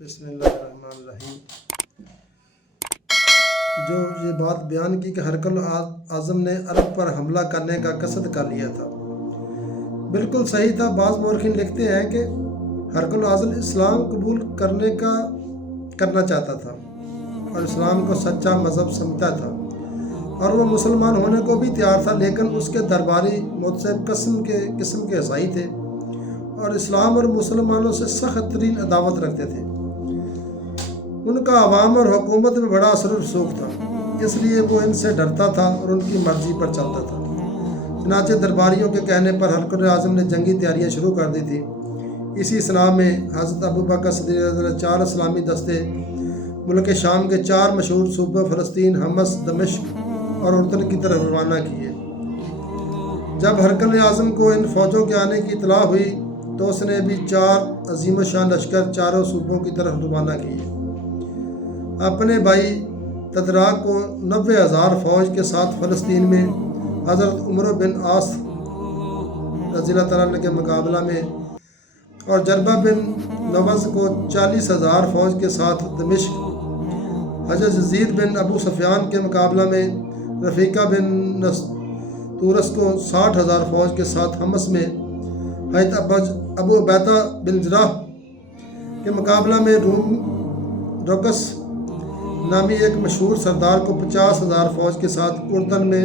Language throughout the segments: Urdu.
بسم اللہ الرحمن الرحیم۔ جو یہ بات بیان کی کہ ہرقل اعظم نے عرب پر حملہ کرنے کا قصد کر لیا تھا، بالکل صحیح تھا۔ بعض مورخین لکھتے ہیں کہ ہرقل اعظم اسلام قبول کرنا چاہتا تھا اور اسلام کو سچا مذہب سمجھتا تھا اور وہ مسلمان ہونے کو بھی تیار تھا، لیکن اس کے درباری متعصب قسم کے عیسائی تھے اور اسلام اور مسلمانوں سے سخت ترین عداوت رکھتے تھے۔ ان کا عوام اور حکومت میں بڑا اثر و رسوخ تھا، اس لیے وہ ان سے ڈرتا تھا اور ان کی مرضی پر چلتا تھا۔ چنانچہ درباریوں کے کہنے پر ہرقل اعظم نے جنگی تیاریاں شروع کر دی تھی۔ اسی اثناء میں حضرت ابوبکر صدیق رضی اللہ عنہ 4 اسلامی دستے ملک شام کے 4 مشہور صوبوں فلسطین، حمص، دمشق اور اردن کی طرف روانہ کیے۔ جب ہرقل اعظم کو ان فوجوں کے آنے کی اطلاع ہوئی تو اس نے بھی 4 عظیم الشان لشکر چاروں صوبوں کی طرف روانہ کیے۔ اپنے بھائی تدراک کو 90,000 فوج کے ساتھ فلسطین میں حضرت عمر بن عاص رضی اللہ تعالیٰ عنہ کے مقابلہ میں اور جربہ بن نوز کو 40,000 فوج کے ساتھ دمشق، حضرت یزید بن ابو سفیان کے مقابلہ میں رفیقہ بن نستورس کو 60,000 فوج کے ساتھ حمص میں، حضرت ابو عبیدہ بن جراح کے مقابلہ میں رکس نامی ایک مشہور سردار کو 50,000 فوج کے ساتھ اردن میں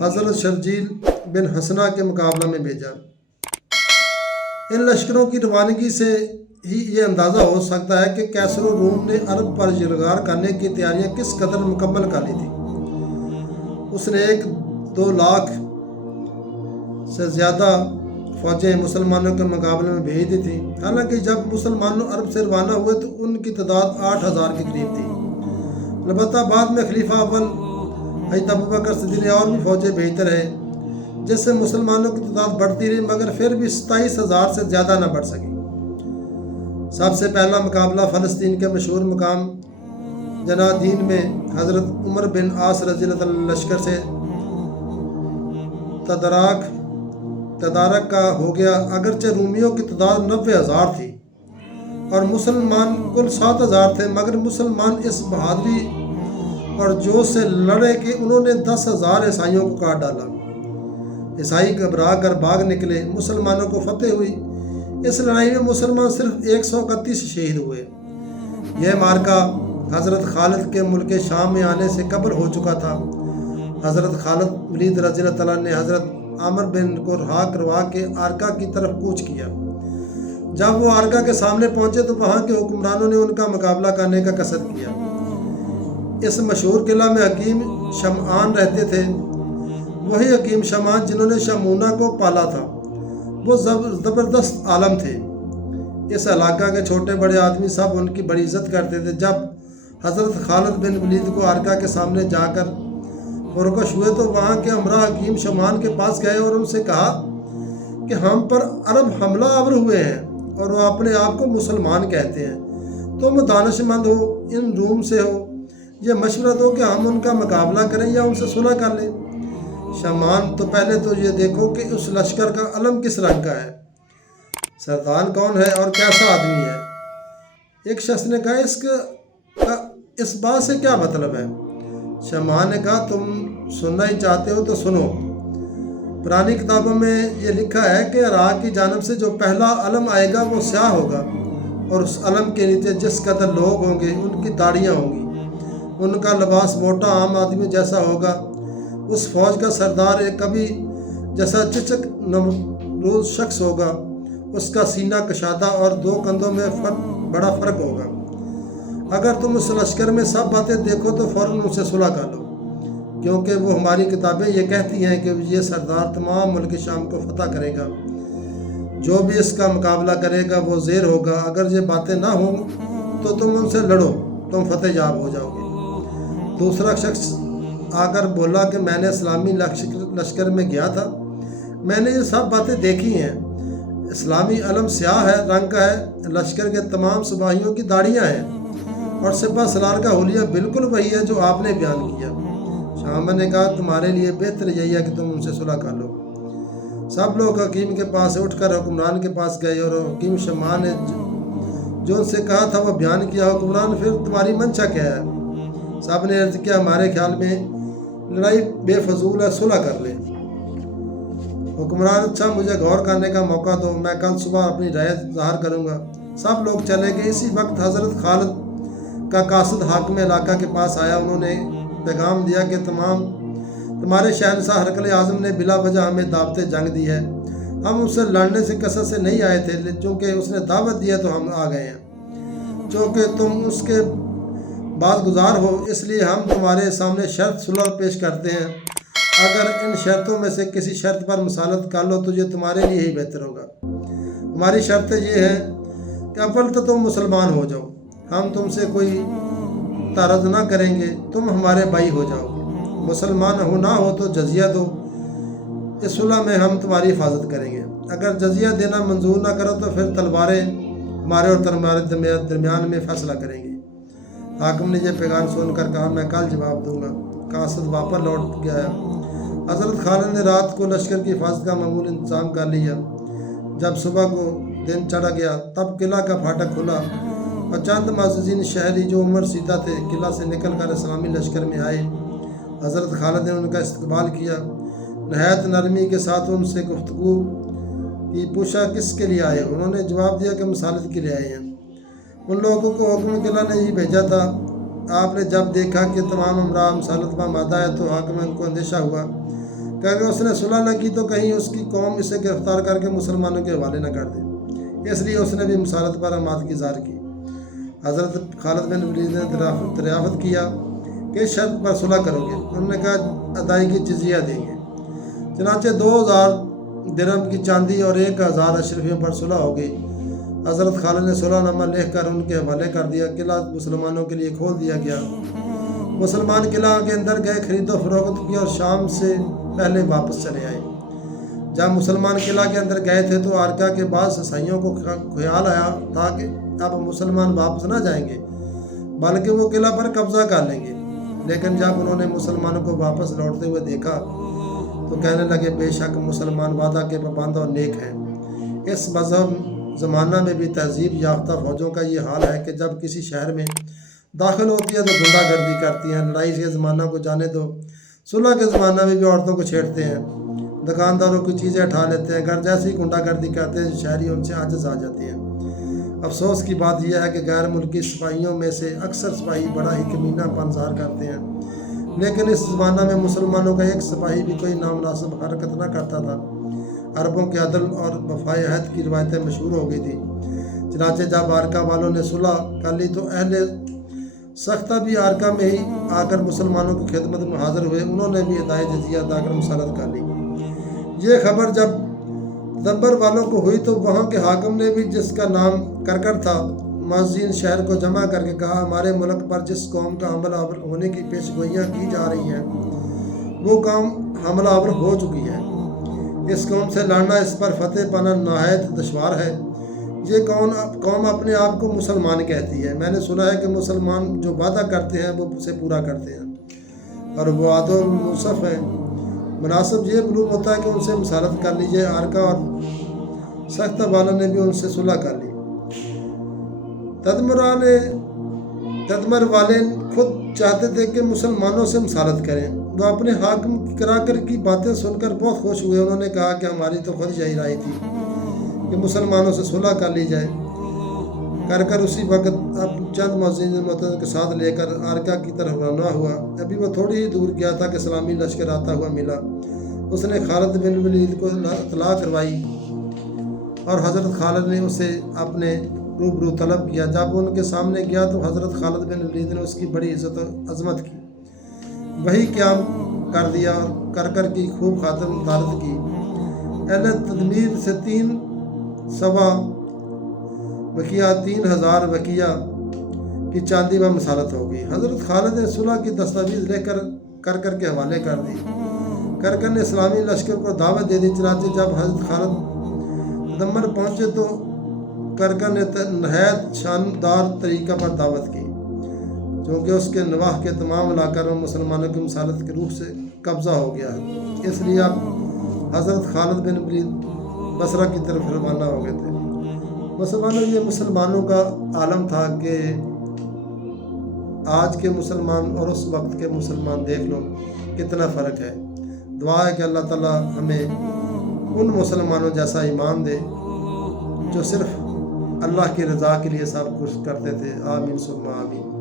حضرت شرجیل بن حسنہ کے مقابلہ میں بھیجا۔ ان لشکروں کی روانگی سے ہی یہ اندازہ ہو سکتا ہے کہ کیسر و روم نے عرب پر یلغار کرنے کی تیاریاں کس قدر مکمل کر لی تھیں۔ اس نے 1-2 لاکھ سے زیادہ فوجیں مسلمانوں کے مقابلے میں بھیج دی تھیں، حالانکہ جب مسلمان عرب سے روانہ ہوئے تو ان کی تعداد 8,000 کے قریب تھی۔ البتہ بعد میں خلیفہ اول حضرت ابوبکر صدیق نے اور بھی فوجیں بھیجتے رہے، جس سے مسلمانوں کی تعداد بڑھتی رہی، مگر پھر بھی 27,000 سے زیادہ نہ بڑھ سکی۔ سب سے پہلا مقابلہ فلسطین کے مشہور مقام جنادین میں حضرت عمر بن عاص رضی اللہ عنہ لشکر سے تدارک کا ہو گیا۔ اگرچہ رومیوں کی تعداد 90,000 تھی اور مسلمان کل 7,000 تھے، مگر مسلمان اس بہادری اور جوش سے لڑے کہ انہوں نے 10,000 عیسائیوں کو کاٹ ڈالا۔ عیسائی گھبرا کر بھاگ نکلے، مسلمانوں کو فتح ہوئی۔ اس لڑائی میں مسلمان صرف 131 شہید ہوئے۔ یہ معرکہ حضرت خالد کے ملک شام میں آنے سے قبل ہو چکا تھا۔ حضرت خالد ولید رضی اللہ تعالیٰ نے حضرت عامر بن کو رہا کروا کے آرکا کی طرف کوچ کیا۔ جب وہ آرکا کے سامنے پہنچے تو وہاں کے حکمرانوں نے ان کا مقابلہ کرنے کا قصد کیا۔ اس مشہور قلعہ میں حکیم شمعان رہتے تھے، وہی حکیم شمعان جنہوں نے شمعونہ کو پالا تھا۔ وہ زبردست عالم تھے۔ اس علاقہ کے چھوٹے بڑے آدمی سب ان کی بڑی عزت کرتے تھے۔ جب حضرت خالد بن ولید کو آرکا کے سامنے جا کر پرکش ہوئے تو وہاں کے امراء حکیم شمعان کے پاس گئے اور ان سے کہا کہ ہم پر عرب حملہ آور ہوئے ہیں اور وہ اپنے آپ کو مسلمان کہتے ہیں۔ تم دانش مند ہو، ان روم سے ہو، یہ مشورہ دو کہ ہم ان کا مقابلہ کریں یا ان سے صلح کر لیں۔ شمعان، تو پہلے تو یہ دیکھو کہ اس لشکر کا علم کس رنگ کا ہے، سردار کون ہے اور کیسا آدمی ہے۔ ایک شخص نے کہا اس بات سے کیا مطلب ہے؟ شمعان نے کہا تم سننا ہی چاہتے ہو تو سنو۔ پرانی کتابوں میں یہ لکھا ہے کہ عراق کی جانب سے جو پہلا علم آئے گا وہ سیاہ ہوگا اور اس علم کے نیچے جس قدر لوگ ہوں گے ان کی داڑیاں ہوں گی، ان کا لباس موٹا عام آدمی جیسا ہوگا۔ اس فوج کا سردار ایک کبھی جیسا چچک نمروز شخص ہوگا، اس کا سینہ کشادہ اور 2 کندھوں میں بڑا فرق ہوگا۔ اگر تم اس لشکر میں سب باتیں دیکھو تو فوراً ان سے صلح کر لو، کیونکہ وہ ہماری کتابیں یہ کہتی ہیں کہ یہ سردار تمام ملک شام کو فتح کرے گا۔ جو بھی اس کا مقابلہ کرے گا وہ زیر ہوگا۔ اگر یہ باتیں نہ ہوں تو تم ان سے لڑو، تم فتح یاب ہو جاؤ گے۔ دوسرا شخص آ کر بولا کہ میں نے اسلامی لشکر میں گیا تھا، میں نے یہ سب باتیں دیکھی ہیں۔ اسلامی علم سیاہ رنگ کا ہے، لشکر کے تمام سپاہیوں کی داڑیاں ہیں اور سپہ سالار کا حلیہ بالکل وہی ہے جو آپ نے بیان کیا۔ شمعان نے کہا تمہارے لیے بہتر یہی ہے کہ تم ان سے صلح کر لو۔ سب لوگ حکیم کے پاس اٹھ کر حکمران کے پاس گئے اور حکیم شمعان نے جو ان سے کہا تھا وہ بیان کیا۔ حکمران پھر تمہاری منشا کیا ہے؟ صاحب نے عرض کیا ہمارے خیال میں لڑائی بے فضول ہے، صلح کر لیں۔ حکمران اچھا مجھے غور کرنے کا موقع دو، میں کل صبح اپنی رائے ظاہر کروں گا۔ سب لوگ چلے گئے۔ اسی وقت حضرت خالد کا قاصد حاکم علاقہ کے پاس آیا۔ انہوں نے پیغام دیا کہ تمہارے شہنشاہ ہرقل اعظم نے بلا وجہ ہمیں دعوت جنگ دی ہے۔ ہم اس سے لڑنے سے کثرت سے نہیں آئے تھے، چونکہ اس نے دعوت دی ہے تو ہم آ گئے ہیں۔ چونکہ تم اس کے باز گزار ہو، اس لیے ہم تمہارے سامنے شرط صلح پیش کرتے ہیں۔ اگر ان شرطوں میں سے کسی شرط پر مصالحت کر لو تو یہ تمہارے لیے ہی بہتر ہوگا۔ ہماری شرطیں یہ ہیں کہ اول تو تم مسلمان ہو جاؤ، ہم تم سے کوئی تعرض نہ کریں گے، تم ہمارے بھائی ہو جاؤ گے۔ مسلمان نہ ہو تو جزیہ دو، اس صلح میں ہم تمہاری حفاظت کریں گے۔ اگر جزیہ دینا منظور نہ کرو تو پھر تلواریں ہمارے اور تمہارے درمیان میں فیصلہ کریں گے۔ حاکم نے یہ پیغام سن کر کہا میں کل جواب دوں گا۔ قاصد واپس لوٹ گیا۔ حضرت خالد نے رات کو لشکر کی حفاظت کا معمول انتظام کر لیا۔ جب صبح کو دن چڑھ گیا تب قلعہ کا پھاٹک کھلا اور چند معززین شہری جو عمر سیدھا تھے قلعہ سے نکل کر اسلامی لشکر میں آئے۔ حضرت خالد نے ان کا استقبال کیا، نہایت نرمی کے ساتھ ان سے گفتگو کی۔ پوچھا کس کے لیے آئے؟ انہوں نے جواب دیا کہ مصالحت کے لیے آئے ہیں۔ ان لوگوں کو حکم قلعہ نے ہی بھیجا تھا۔ آپ نے جب دیکھا کہ تمام امراء مصالحت پر آمادہ ہے تو حاکم کو اندیشہ ہوا کہ اگر اس نے صلح نہ کی تو کہیں اس کی قوم اسے گرفتار کر کے مسلمانوں کے حوالے نہ کر دے، اس لیے اس نے بھی مصالحت پر آمادگی ظاہر کی۔ حضرت خالد بن ولید نے دریافت کیا کہ شرط پر صلح کرو گے؟ انہوں نے کہا ادائیگی جزیہ دیں گے۔ چنانچہ 2000 درہم کی چاندی اور 1000 اشرفیوں پر صلح ہو گئی۔ حضرت خالد نے صلح نامہ لکھ کر ان کے حوالے کر دیا۔ قلعہ مسلمانوں کے لیے کھول دیا گیا۔ مسلمان قلعہ کے اندر گئے، خرید و فروخت کی اور شام سے پہلے واپس چلے آئے۔ جب مسلمان قلعہ کے اندر گئے تھے تو آرکا کے بعض عیسائیوں کو خیال آیا تھا کہ اب مسلمان واپس نہ جائیں گے بلکہ وہ قلعہ پر قبضہ کر لیں گے، لیکن جب انہوں نے مسلمانوں کو واپس لوٹتے ہوئے دیکھا تو کہنے لگے بے شک مسلمان وعدہ کے پابند اور نیک ہیں۔ اس مذہب زمانہ میں بھی تہذیب یافتہ فوجوں کا یہ حال ہے کہ جب کسی شہر میں داخل ہوتی ہے تو غنڈہ گردی کرتی ہیں۔ لڑائی کے زمانہ کو جانے دو، صلح کے زمانہ میں بھی عورتوں کو چھیڑتے ہیں، دکانداروں کی چیزیں اٹھا لیتے ہیں، گھر جیسی غنڈہ گردی کرتے ہیں، شہری ان سے عاجز آ جاتے ہیں۔ افسوس کی بات یہ ہے کہ غیر ملکی سپاہیوں میں سے اکثر سپاہی بڑا ہی کمینہ پن ظاہر کرتے ہیں، لیکن اس زمانہ میں مسلمانوں کا ایک سپاہی بھی کوئی نامناسب حرکت نہ کرتا تھا۔ عربوں کے عدل اور وفائے عہد کی روایتیں مشہور ہو گئی تھی۔ چنانچہ جب آرکا والوں نے صلح کر لی تو اہل سختہ بھی آرکا میں ہی آ کر مسلمانوں کی خدمت میں حاضر ہوئے۔ انہوں نے بھی ادائے جزیہ ادا کر مصالحت کر لی۔ یہ خبر جب دبر والوں کو ہوئی تو وہاں کے حاکم نے بھی، جس کا نام کرکر تھا، معززین شہر کو جمع کر کے کہا ہمارے ملک پر جس قوم کا حملہ آور ہونے کی پیش گوئیاں کی جا رہی ہیں وہ قوم حملہ آور ہو چکی ہے۔ اس قوم سے لڑنا، اس پر فتح پانا نہایت دشوار ہے۔ یہ قوم اپنے آپ کو مسلمان کہتی ہے۔ میں نے سنا ہے کہ مسلمان جو وعدہ کرتے ہیں وہ اسے پورا کرتے ہیں اور وہ عاد و منصف ہیں۔ مناسب یہ معلوم ہوتا ہے کہ ان سے مصالحت کر لیجیے۔ آرکا اور سختہ والوں نے بھی ان سے صلح کر لی۔ تدمر والے خود چاہتے تھے کہ مسلمانوں سے مصالحت کریں۔ وہ اپنے حاکم کراکر کی باتیں سن کر بہت خوش ہوئے۔ انہوں نے کہا کہ ہماری تو خود یہی رائے تھی کہ مسلمانوں سے صلح کر لی جائے۔ کرکر اسی وقت اب چند معززین کے ساتھ لے کر آرکا کی طرف روانہ ہوا۔ ابھی وہ تھوڑی ہی دور گیا تھا کہ اسلامی لشکر آتا ہوا ملا۔ اس نے خالد بن ولید کو اطلاع کروائی اور حضرت خالد نے اسے اپنے روبرو طلب کیا۔ جب ان کے سامنے گیا تو حضرت خالد بن ولید نے اس کی بڑی عزت و عظمت کی، وہی قیام کر دیا اور کرکر کی خوب خاطر مدارت کی۔ اہل تدمیر سے 300 وقیہ 3000 وقیہ کی چاندی و مصالحت ہو گئی۔ حضرت خالد نے صلح کی دستاویز لے کر کرکر کے حوالے کر دی۔ کرکر نے اسلامی لشکر کو دعوت دے دی۔ چنانچہ جب حضرت خالد دمر پہنچے تو کرکر نے نہایت شاندار طریقہ پر دعوت کی، چونکہ اس کے نواح کے تمام علاقوں میں مسلمانوں کی مصالحت کے روح سے قبضہ ہو گیا ہے، اس لیے اب حضرت خالد بن ولید بصرہ کی طرف روانہ ہو گئے تھے۔ مسلمانوں یہ مسلمانوں کا عالم تھا کہ آج کے مسلمان اور اس وقت کے مسلمان دیکھ لو کتنا فرق ہے۔ دعا ہے کہ اللہ تعالیٰ ہمیں ان مسلمانوں جیسا ایمان دے جو صرف اللہ کی رضا کے لیے سب کچھ کرتے تھے۔ آمین ثم آمین۔